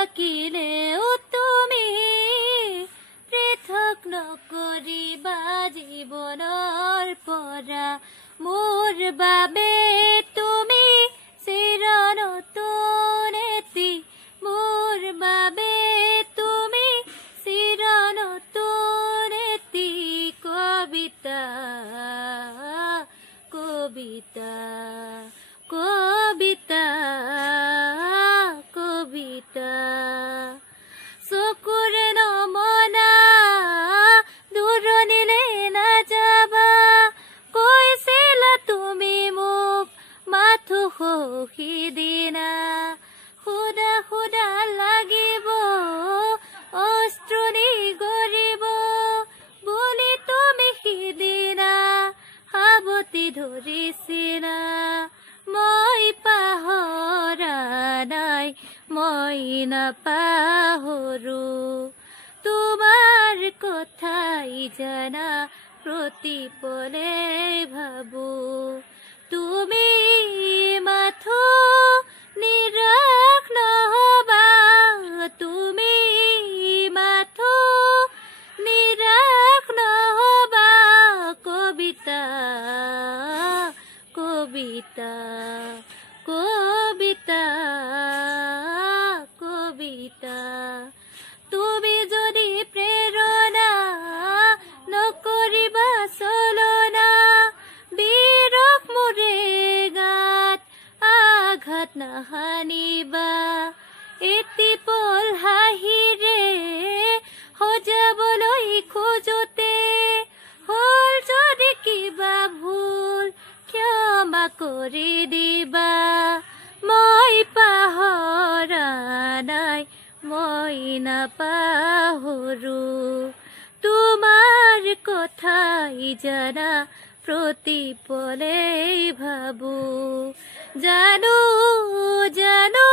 থাকিলেও তুমি পৃথক নকৰিবা জীৱনৰ পৰা মোৰ বাবে তুমি চিৰ নতুন এটি মোৰ বাবে তুমি চিৰ নতুন এটি কবিতা কবিতা কবিতা কবিতা চকুৰে নমনা দূৰণিলে নাযাবা কৈছিলা তুমি মোক মাথো সিদিনা খুদা খুদা লাগিব অশ্ৰু নিগৰিব বুলি তুমি সিদিনা সাৱটি ধৰিছিলা মই পাহৰা নাই মই নাপাহৰো তোমাৰ কথাই জানা প্ৰতিপলে ভাবো তুমি মাথো নিৰাশ নহবা তুমি মাথো নিৰাশ নহবা কবিতা কবিতা কবিতা কবিতা তুমি যদি প্ৰেৰণা নকৰিবা চলনা বিৰহ মোৰে গাত আঘাত নাহানিবা এটি পল হাঁহিৰে সজাবলৈ খোজোতে হ'ল যদি কিবা ভুল ক্ষমা কৰি দিবা মই পাহৰা নাই মই নাপাহৰো তোমাৰ কথাই জানা প্ৰতিপলে ভাবো জানো জানো